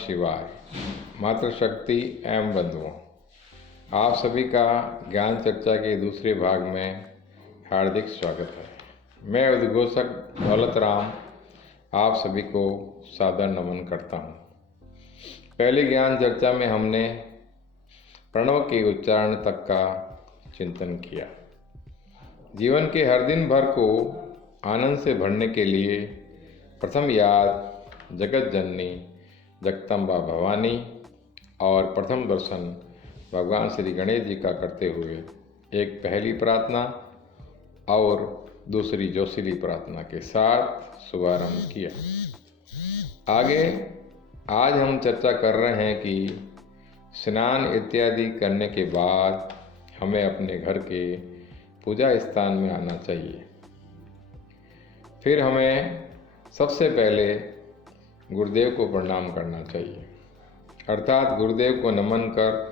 शिवाय। मातृशक्ति एवं बंधुओं, आप सभी का ज्ञान चर्चा के दूसरे भाग में हार्दिक स्वागत है। मैं उद्घोषक दौलत राम आप सभी को सादर नमन करता हूँ। पहली ज्ञान चर्चा में हमने प्रणव के उच्चारण तक का चिंतन किया। जीवन के हर दिन भर को आनंद से भरने के लिए प्रथम याद जगत जननी जगदम्बा भवानी और प्रथम दर्शन भगवान श्री गणेश जी का करते हुए एक पहली प्रार्थना और दूसरी जोशीली प्रार्थना के साथ शुभारंभ किया। आगे आज हम चर्चा कर रहे हैं कि स्नान इत्यादि करने के बाद हमें अपने घर के पूजा स्थान में आना चाहिए। फिर हमें सबसे पहले गुरुदेव को प्रणाम करना चाहिए, अर्थात गुरुदेव को नमन कर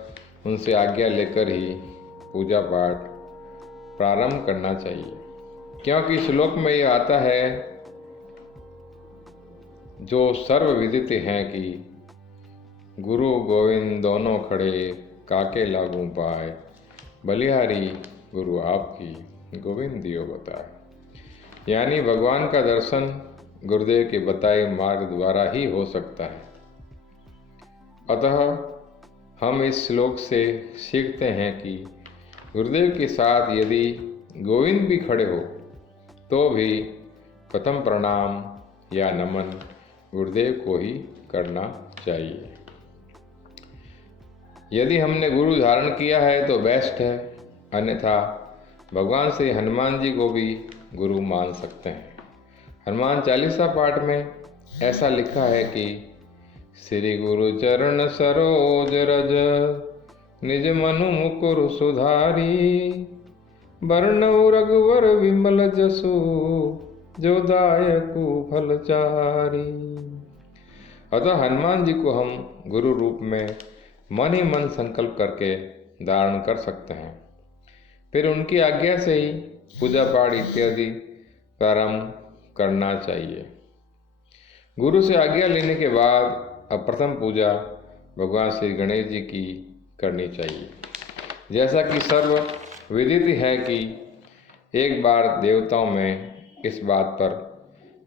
उनसे आज्ञा लेकर ही पूजा पाठ प्रारंभ करना चाहिए। क्योंकि श्लोक में ये आता है जो सर्वविदित हैं कि गुरु गोविंद दोनों खड़े काके लागू पाए, बलिहारी गुरु आपकी गोविंद दियो बताए। यानी भगवान का दर्शन गुरुदेव के बताए मार्ग द्वारा ही हो सकता है। अतः हम इस श्लोक से सीखते हैं कि गुरुदेव के साथ यदि गोविंद भी खड़े हो तो भी प्रथम प्रणाम या नमन गुरुदेव को ही करना चाहिए। यदि हमने गुरु धारण किया है तो बेस्ट है, अन्यथा भगवान श्री हनुमान जी को भी गुरु मान सकते हैं। हनुमान चालीसा पाठ में ऐसा लिखा है कि श्री गुरु चरण सरोज रज निज मनु मुकुर सुधारी, बरनऊ रघुवर विमल जसु जो दायकु फलचारी। अतः हनुमान जी को हम गुरु रूप में मन ही मन संकल्प करके धारण कर सकते हैं। फिर उनकी आज्ञा से ही पूजा पाठ इत्यादि प्रारंभ करना चाहिए। गुरु से आज्ञा लेने के बाद अब प्रथम पूजा भगवान श्री गणेश जी की करनी चाहिए। जैसा कि सर्व विदित है कि एक बार देवताओं में इस बात पर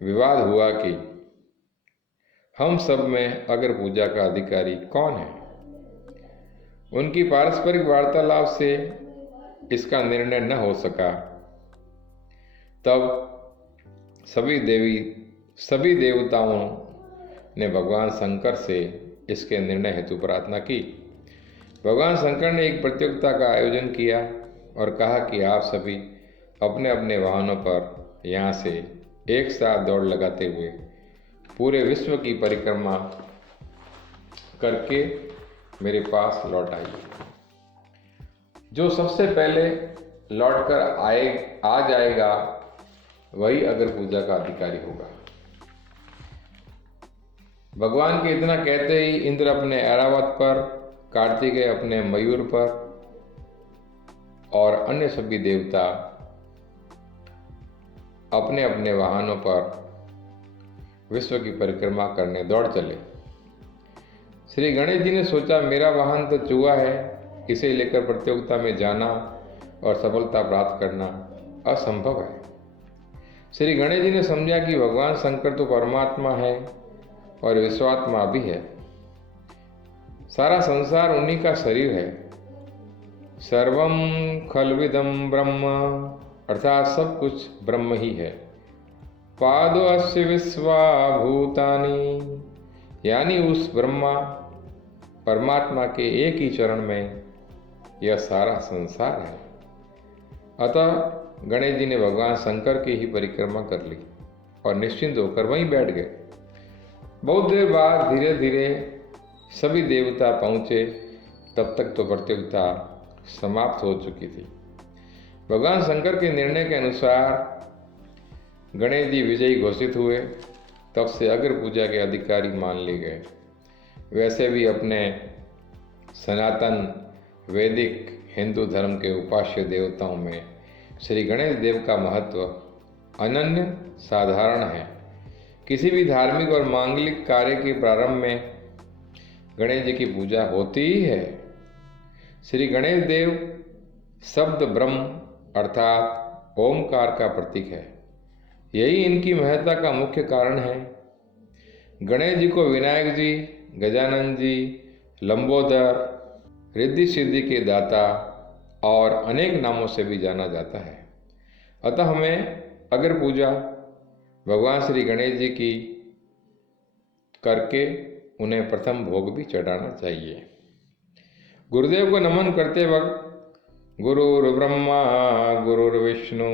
विवाद हुआ कि हम सब में अगर पूजा का अधिकारी कौन है। उनकी पारस्परिक वार्तालाप से इसका निर्णय न हो सका। तब सभी देवताओं ने भगवान शंकर से इसके निर्णय हेतु प्रार्थना की। भगवान शंकर ने एक प्रतियोगिता का आयोजन किया और कहा कि आप सभी अपने अपने वाहनों पर यहाँ से एक साथ दौड़ लगाते हुए पूरे विश्व की परिक्रमा करके मेरे पास लौट आइए। जो सबसे पहले लौटकर आ जाएगा वही अगर पूजा का अधिकारी होगा। भगवान के इतना कहते ही इंद्र अपने ऐरावत पर, कार्तिकेय अपने मयूर पर और अन्य सभी देवता अपने अपने वाहनों पर विश्व की परिक्रमा करने दौड़ चले। श्री गणेश जी ने सोचा मेरा वाहन तो चूहा है, इसे लेकर प्रतियोगिता में जाना और सफलता प्राप्त करना असंभव है। श्री गणेश जी ने समझा कि भगवान शंकर तो परमात्मा है और विश्वात्मा भी है। सारा संसार उन्हीं का शरीर है। सर्वम खलविदम ब्रह्म, अर्थात सब कुछ ब्रह्म ही है। पादो अस्य विश्वा भूतानि, यानी उस ब्रह्मा परमात्मा के एक ही चरण में यह सारा संसार है। अतः गणेश जी ने भगवान शंकर की ही परिक्रमा कर ली और निश्चिंत होकर वहीं बैठ गए। बहुत देर बाद धीरे धीरे सभी देवता पहुँचे। तब तक तो प्रतियोगिता समाप्त हो चुकी थी। भगवान शंकर के निर्णय के अनुसार गणेश जी विजयी घोषित हुए। तब से अग्र पूजा के अधिकारी मान लिए गए। वैसे भी अपने सनातन वैदिक हिंदू धर्म के उपास्य देवताओं में श्री गणेश देव का महत्व अनन्य साधारण है। किसी भी धार्मिक और मांगलिक कार्य के प्रारंभ में गणेश जी की पूजा होती ही है। श्री गणेश देव शब्द ब्रह्म अर्थात ओमकार का प्रतीक है। यही इनकी महत्ता का मुख्य कारण है। गणेश जी को विनायक जी, गजानन जी, लंबोदर, रिद्धि सिद्धि के दाता और अनेक नामों से भी जाना जाता है। अतः हमें अगर पूजा भगवान श्री गणेश जी की करके उन्हें प्रथम भोग भी चढ़ाना चाहिए। गुरुदेव को नमन करते वक्त गुरुर्ब्रह्मा गुरुर्विष्णु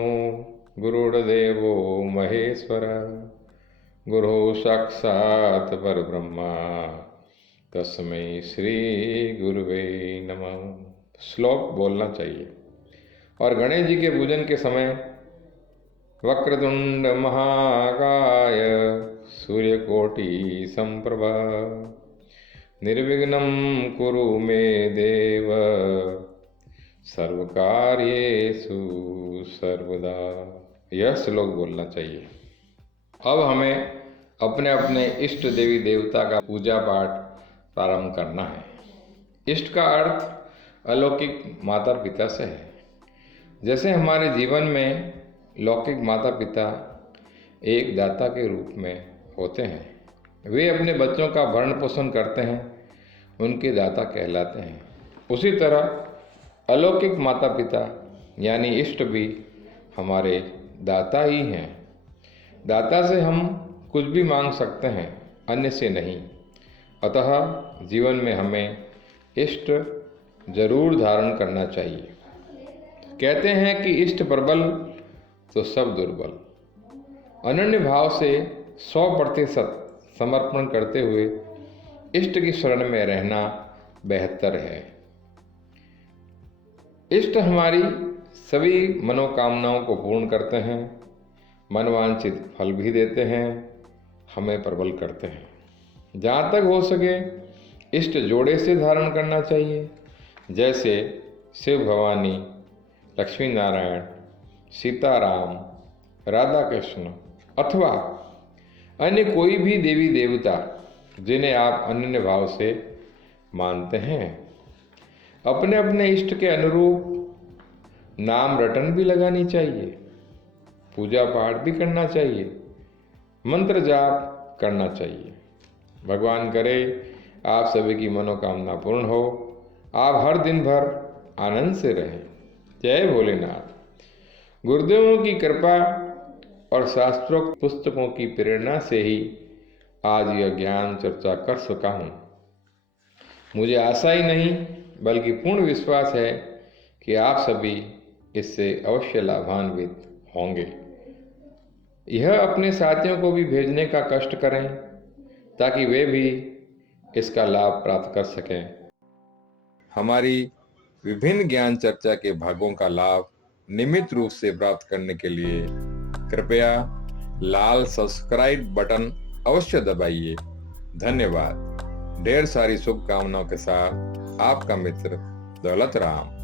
गुरुर्देवो महेश्वर गुरु साक्षात् परब्रह्मा तस्मै श्री गुरुवे नमः श्लोक बोलना चाहिए। और गणेश जी के पूजन के समय वक्रतुंड महाकाय सूर्यकोटि संप्रभा निर्विघ्नं कुरु मे देव सर्वकार्येषु सर्वदा, यह श्लोक बोलना चाहिए। अब हमें अपने अपने इष्ट देवी देवता का पूजा पाठ प्रारंभ करना है। इष्ट का अर्थ अलौकिक माता पिता से है। जैसे हमारे जीवन में लौकिक माता पिता एक दाता के रूप में होते हैं, वे अपने बच्चों का भरण पोषण करते हैं, उनके दाता कहलाते हैं। उसी तरह अलौकिक माता पिता यानी इष्ट भी हमारे दाता ही हैं। दाता से हम कुछ भी मांग सकते हैं, अन्य से नहीं। अतः जीवन में हमें इष्ट जरूर धारण करना चाहिए। कहते हैं कि इष्ट प्रबल तो सब दुर्बल। अनन्य भाव से 100% समर्पण करते हुए इष्ट की शरण में रहना बेहतर है। इष्ट हमारी सभी मनोकामनाओं को पूर्ण करते हैं, मनवांछित फल भी देते हैं, हमें प्रबल करते हैं। जहाँ तक हो सके इष्ट जोड़े से धारण करना चाहिए, जैसे शिव भवानी, लक्ष्मी नारायण, सीताराम, राधा कृष्ण अथवा अन्य कोई भी देवी देवता जिन्हें आप अनन्य भाव से मानते हैं। अपने अपने इष्ट के अनुरूप नाम रटन भी लगानी चाहिए, पूजा पाठ भी करना चाहिए, मंत्र जाप करना चाहिए। भगवान करे आप सभी की मनोकामना पूर्ण हो, आप हर दिन भर आनंद से रहें। जय भोलेनाथ। गुरुदेवों की कृपा और शास्त्रोक्त पुस्तकों की प्रेरणा से ही आज यह ज्ञान चर्चा कर सका हूँ। मुझे आशा ही नहीं बल्कि पूर्ण विश्वास है कि आप सभी इससे अवश्य लाभान्वित होंगे। यह अपने साथियों को भी भेजने का कष्ट करें ताकि वे भी इसका लाभ प्राप्त कर सकें। हमारी विभिन्न ज्ञान चर्चा के भागों का लाभ नियमित रूप से प्राप्त करने के लिए कृपया लाल सब्सक्राइब बटन अवश्य दबाइए। धन्यवाद। ढेर सारी शुभकामनाओं के साथ आपका मित्र दौलत राम।